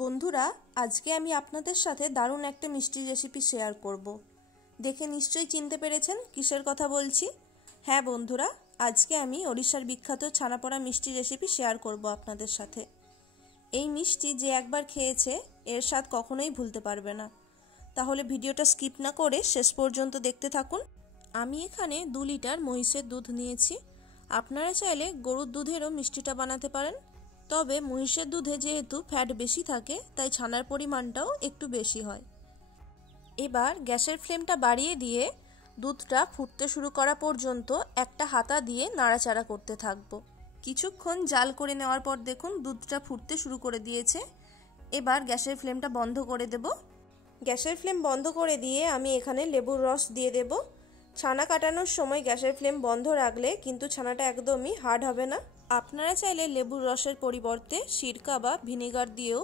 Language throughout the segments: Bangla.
বন্ধুরা, আজকে আমি আপনাদের সাথে দারুণ একটা মিষ্টি রেসিপি শেয়ার করব। দেখে নিশ্চয়ই চিনতে পেরেছেন কিসের কথা বলছি। হ্যাঁ বন্ধুরা, আজকে আমি ওড়িশার বিখ্যাত ছানাপোড়া মিষ্টি রেসিপি শেয়ার করব আপনাদের সাথে। এই মিষ্টি যে একবার খেয়েছে এর স্বাদ কখনোই ভুলতে পারবে না। তাহলে ভিডিওটা স্কিপ না করে শেষ পর্যন্ত দেখতে থাকুন। আমি এখানে 2 লিটার মহিষের দুধ নিয়েছি। আপনারা চাইলে গরুর দুধেরও মিষ্টিটা বানাতে পারেন, তবে মহিষের দুধে যেহেতু ফ্যাট বেশি থাকে তাই ছানার পরিমাণটাও একটু বেশি হয়। এবার গ্যাসের ফ্লেমটা বাড়িয়ে দিয়ে দুধটা ফুটতে শুরু করা পর্যন্ত একটা হাতা দিয়ে নাড়াচাড়া করতে থাকবো। কিছুক্ষণ জাল করে নেওয়ার পর দেখুন দুধটা ফুটতে শুরু করে দিয়েছে। এবার গ্যাসের ফ্লেমটা বন্ধ করে দেব। গ্যাসের ফ্লেম বন্ধ করে দিয়ে আমি এখানে লেবুর রস দিয়ে দেব। ছানা কাটানোর সময় গ্যাসের ফ্লেম বন্ধ রাখলে কিন্তু ছানাটা একদমই হার্ড হবে না। আপনারা চাইলে লেবুর রসের পরিবর্তে সিরকা বা ভিনেগার দিয়েও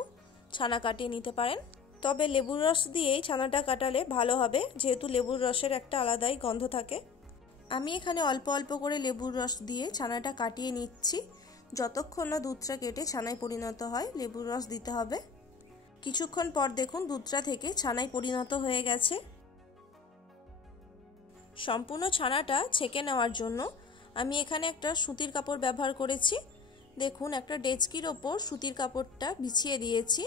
ছানা কাটিয়ে নিতে পারেন, তবে লেবুর রস দিয়েই ছানাটা কাটালে ভালো হবে, যেহেতু লেবুর রসের একটা আলাদাই গন্ধ থাকে। আমি এখানে অল্প অল্প করে লেবুর রস দিয়ে ছানাটা কাটিয়ে নিচ্ছি। যতক্ষণ না দুধটা কেটে ছানায় পরিণত হয় লেবুর রস দিতে হবে। কিছুক্ষণ পর দেখুন দুধটা থেকে ছানায় পরিণত হয়ে গেছে। সম্পূর্ণ ছানাটা ছেঁকে নেওয়ার জন্য আমি এখানে একটা সুতির কাপড় ব্যবহার করেছি। দেখুন একটা ডেচকির ওপর সুতির কাপড়টা বিছিয়ে দিয়েছি,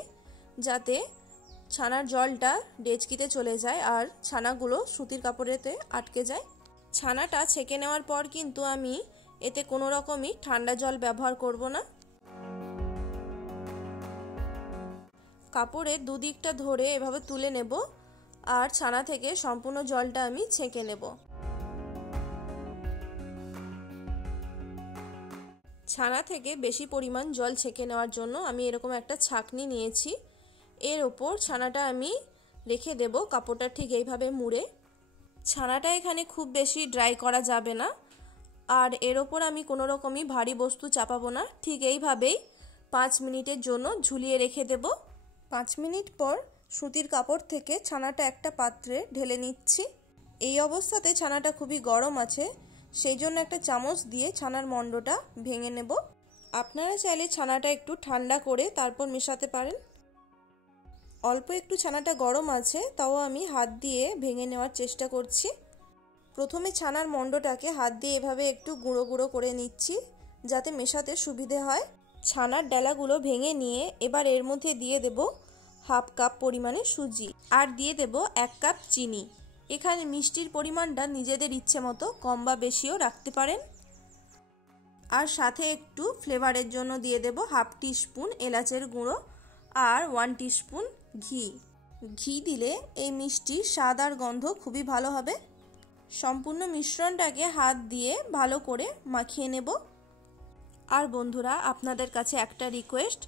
যাতে ছানার জলটা ডেচকিতে চলে যায় আর ছানাগুলো সুতির কাপড়েতে আটকে যায়। ছানাটা ছেঁকে নেওয়ার পর কিন্তু আমি এতে কোনো রকমই ঠান্ডা জল ব্যবহার করব না। কাপড়ের দুদিকটা ধরে এভাবে তুলে নেব আর ছানা থেকে সম্পূর্ণ জলটা আমি ছেঁকে নেব। ছানা থেকে বেশি পরিমাণ জল ছেঁকে নেওয়ার জন্য আমি এরকম একটা ছাঁকনি নিয়েছি। এর ওপর ছানাটা আমি রেখে দেব কাপড়টা ঠিক এইভাবে মুড়ে। ছানাটা এখানে খুব বেশি ড্রাই করা যাবে না, আর এর ওপর আমি কোনো রকমই ভারী বস্তু চাপাবো না। ঠিক এইভাবেই 5 মিনিটের জন্য ঝুলিয়ে রেখে দেব। 5 মিনিট পর সুতির কাপড় থেকে ছানাটা একটা পাত্রে ঢেলে নিচ্ছি। এই অবস্থাতে ছানাটা খুবই গরম আছে, সেই জন্য একটা চামচ দিয়ে ছানার মণ্ডটা ভেঙে নেব। আপনারা চাইলে ছানাটা একটু ঠান্ডা করে তারপর মেশাতে পারেন। অল্প একটু ছানাটা গরম আছে, তাও আমি হাত দিয়ে ভেঙে নেওয়ার চেষ্টা করছি। প্রথমে ছানার মণ্ডটাকে হাত দিয়ে এভাবে একটু গুঁড়ো গুঁড়ো করে নিচ্ছি, যাতে মেশাতে সুবিধে হয়। ছানার ডালাগুলো ভেঙে নিয়ে এবার এর মধ্যে দিয়ে দেব 1/2 কাপ পরিমাণে সুজি আর দিয়ে দেব 1 কাপ চিনি। এখানে মিষ্টির পরিমাণটা নিজেদের ইচ্ছে মতো কম বা বেশিও রাখতে পারেন। আর সাথে একটু ফ্লেভারের জন্য দিয়ে দেব 1/2 টিস্পুন এলাচের গুঁড়ো আর 1 টিস্পুন ঘি। ঘি দিলে এই মিষ্টির স্বাদ আর গন্ধ খুবই ভালো হবে। সম্পূর্ণ মিশ্রণটাকে হাত দিয়ে ভালো করে মাখিয়ে নেব। আর বন্ধুরা, আপনাদের কাছে একটা রিকোয়েস্ট,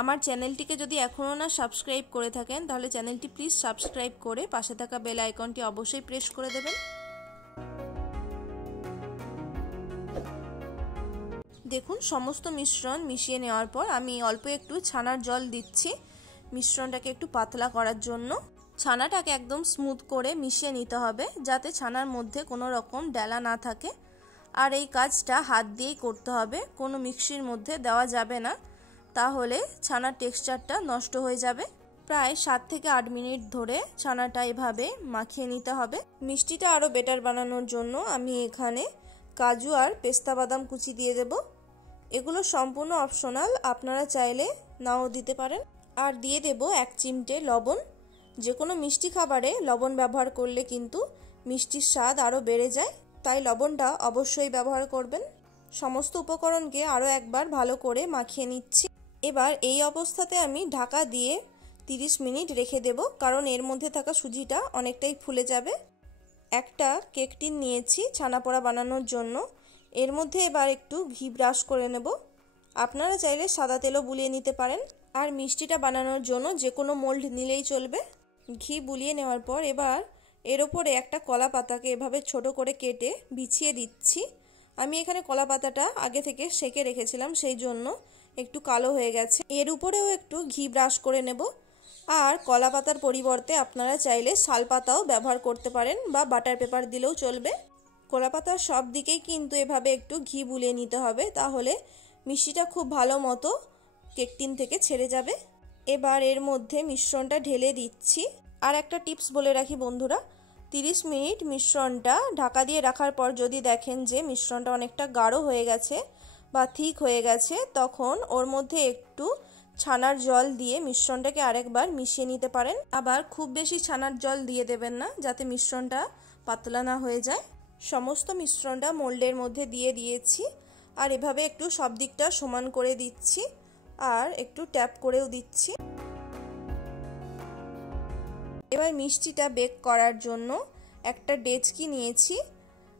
আমার চ্যানেলটিকে যদি এখনও না সাবস্ক্রাইব করে থাকেন তাহলে চ্যানেলটি প্লিজ সাবস্ক্রাইব করে পাশে থাকা বেল আইকনটি অবশ্যই প্রেস করে দেবেন। দেখুন সমস্ত মিশ্রণ মিশিয়ে নেওয়ার পর আমি অল্প একটু ছানার জল দিচ্ছি মিশ্রণটাকে একটু পাতলা করার জন্য। ছানাটাকে একদম স্মুথ করে মিশিয়ে নিতে হবে, যাতে ছানার মধ্যে কোনো রকম ডেলা না থাকে। আর এই কাজটা হাত দিয়েই করতে হবে, কোনো মিক্সির মধ্যে দেওয়া যাবে না, তাহলে ছানার টেক্সচারটা নষ্ট হয়ে যাবে। প্রায় 7 থেকে 8 মিনিট ধরে ছানাটা এভাবে মাখিয়ে নিতে হবে। মিষ্টিটা আরও বেটার বানানোর জন্য আমি এখানে কাজু আর পেস্তা বাদাম কুচি দিয়ে দেব। এগুলো সম্পূর্ণ অপশনাল, আপনারা চাইলে নাও দিতে পারেন। আর দিয়ে দেব 1 চিমটে লবণ। যে কোনো মিষ্টি খাবারে লবণ ব্যবহার করলে কিন্তু মিষ্টির স্বাদ আরও বেড়ে যায়, তাই লবণটা অবশ্যই ব্যবহার করবেন। সমস্ত উপকরণকে আরও একবার ভালো করে মাখিয়ে নিচ্ছি। এবার এই অবস্থাতে আমি ঢাকা দিয়ে 30 মিনিট রেখে দেব, কারণ এর মধ্যে থাকা সুজিটা অনেকটাই ফুলে যাবে। একটা কেক টিন নিয়েছি ছানাপোড়া বানানোর জন্য। এর মধ্যে এবার একটু ঘি ব্রাশ করে নেব। আপনারা চাইলে সাদা তেলও বুলিয়ে নিতে পারেন। আর মিষ্টিটা বানানোর জন্য যে কোনো মোল্ড নিলেই চলবে। ঘি বুলিয়ে নেওয়ার পর এবার এর ওপরে একটা কলা পাতাকে এভাবে ছোট করে কেটে বিছিয়ে দিচ্ছি। আমি এখানে কলা পাতাটা আগে থেকে সেঁকে রেখেছিলাম, সেই জন্য একটু কালো হয়ে গেছে। এর উপরেও একটু ঘি ব্রাশ করে নেব। আর কলা পাতার পরিবর্তে আপনারা চাইলে শাল পাতাও ব্যবহার করতে পারেন বা বাটার পেপার দিলেও চলবে। কলা পাতার সব দিকেই কিন্তু এভাবে একটু ঘি বুলিয়ে নিতে হবে, তাহলে মিষ্টিটা খুব ভালো মতো কেক টিন থেকে ছেড়ে যাবে। এবার এর মধ্যে মিশ্রণটা ঢেলে দিচ্ছি। আর একটা টিপস বলে রাখি বন্ধুরা, 30 মিনিট মিশ্রণটা ঢাকা দিয়ে রাখার পর যদি দেখেন যে মিশ্রণটা অনেকটা গাঢ় হয়ে গেছে বা থিক হয়ে গেছে, তখন ওর মধ্যে একটু ছানার জল দিয়ে মিশ্রণটাকে আরেকবার মিশিয়ে নিতে পারেন। আবার খুব বেশি ছানার জল দিয়ে দেবেন না, যাতে মিশ্রণটা পাতলা না হয়ে যায়। সমস্ত মিশ্রণটা মোল্ডের মধ্যে দিয়ে দিয়েছি আর এভাবে একটু সব দিকটা সমান করে দিচ্ছি আর একটু ট্যাপ করেও দিচ্ছি। এবার মিষ্টিটা বেক করার জন্য একটা ডেচকি নিয়েছি।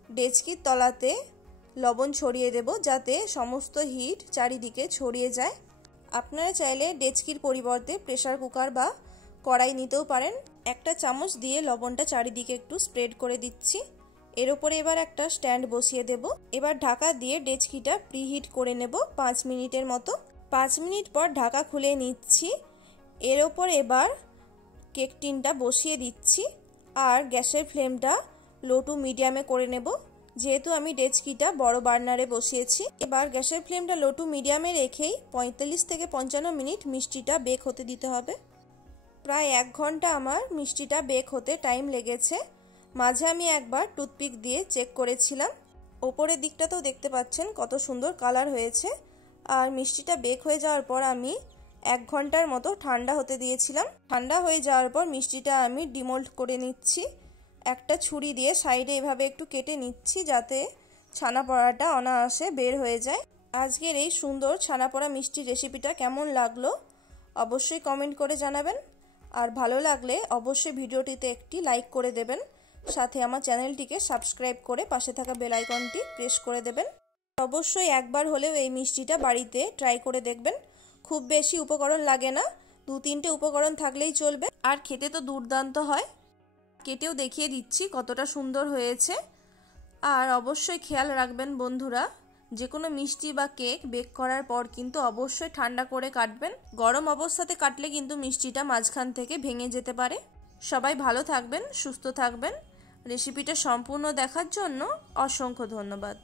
ডেচকির তলাতে লবণ ছড়িয়ে দেব যাতে সমস্ত হিট চারিদিকে ছড়িয়ে যায়। আপনারা চাইলে ডেচকির পরিবর্তে প্রেসার কুকার বা কড়াই নিতেও পারেন। একটা চামচ দিয়ে লবণটা চারিদিকে একটু স্প্রেড করে দিচ্ছি। এর উপরে এবার একটা স্ট্যান্ড বসিয়ে দেব। এবার ঢাকা দিয়ে ডেচকিটা প্রিহিট করে নেব 5 মিনিটের মতো। 5 মিনিট পর ঢাকা খুলে নিচ্ছি। এর ওপর এবার কেক টিনটা বসিয়ে দিচ্ছি আর গ্যাসের ফ্লেমটা লো টু মিডিয়ামে করে নেব, যেহেতু আমি ডেচকিটা বড় বার্নারে বসিয়েছি। এবার গ্যাসের ফ্লেমটা লো টু মিডিয়ামে রেখেই 45 থেকে 55 মিনিট মিষ্টিটা বেক হতে দিতে হবে। প্রায় 1 ঘন্টা আমার মিষ্টিটা বেক হতে টাইম লেগেছে। মাঝে আমি একবার টুথপিক দিয়ে চেক করেছিলাম। ওপরের দিকটাতেও দেখতে পাচ্ছেন কত সুন্দর কালার হয়েছে। আর মিষ্টিটা বেক হয়ে যাওয়ার পর আমি 1 ঘন্টার মতো ঠান্ডা হতে দিয়েছিলাম। ঠান্ডা হয়ে যাওয়ার পর মিষ্টিটা আমি ডিমোল্ড করে নিচ্ছি। একটা ছুরি দিয়ে সাইডে এভাবে একটু কেটে নিচ্ছি যাতে ছানা পোড়াটা অনায়াসে বের হয়ে যায়। আজকের এই সুন্দর ছানা পোড়া মিষ্টির রেসিপিটা কেমন লাগলো অবশ্যই কমেন্ট করে জানাবেন। আর ভালো লাগলে অবশ্যই ভিডিওটিতে একটি লাইক করে দেবেন, সাথে আমার চ্যানেলটিকে সাবস্ক্রাইব করে পাশে থাকা বেল আইকনটি প্রেস করে দেবেন। অবশ্যই একবার হলেও এই মিষ্টিটা বাড়িতে ট্রাই করে দেখবেন। খুব বেশি উপকরণ লাগে না, 2-3টে উপকরণ থাকলেই চলবে আর খেতে তো দুর্দান্ত হয়। কেটেও দেখিয়ে দিচ্ছি কতটা সুন্দর হয়েছে। আর অবশ্যই খেয়াল রাখবেন বন্ধুরা, যে কোনো মিষ্টি বা কেক বেক করার পর কিন্তু অবশ্যই ঠান্ডা করে কাটবেন। গরম অবস্থাতে কাটলে কিন্তু মিষ্টিটা মাঝখান থেকে ভেঙে যেতে পারে। সবাই ভালো থাকবেন, সুস্থ থাকবেন। রেসিপিটা সম্পূর্ণ দেখার জন্য অসংখ্য ধন্যবাদ।